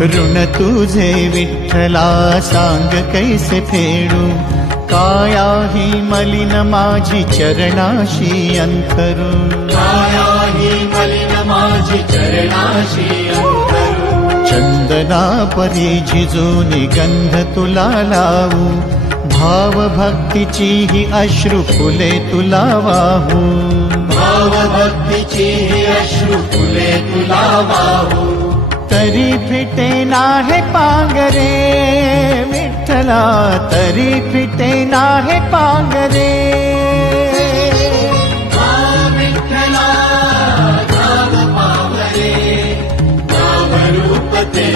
ऋण तुझे विठ्ठला सांग कैसे फेडू? काया ही मलिन माझी चरणाशी अंतरू. काया ही मलिन माझी चरणाशी अंतरू. चंदना परी झिजून गंध तुला लावू. भाव भक्तीची ही अश्रू फुले तुला वाहू. भाव भक्तीची ही अश्रू फुले तुला वाहू. तरी फिटे नाहे पांगरे विठ्ठला तरी फिटे नाहे पांगरे. विठ्ठला पावरे नामरूप ते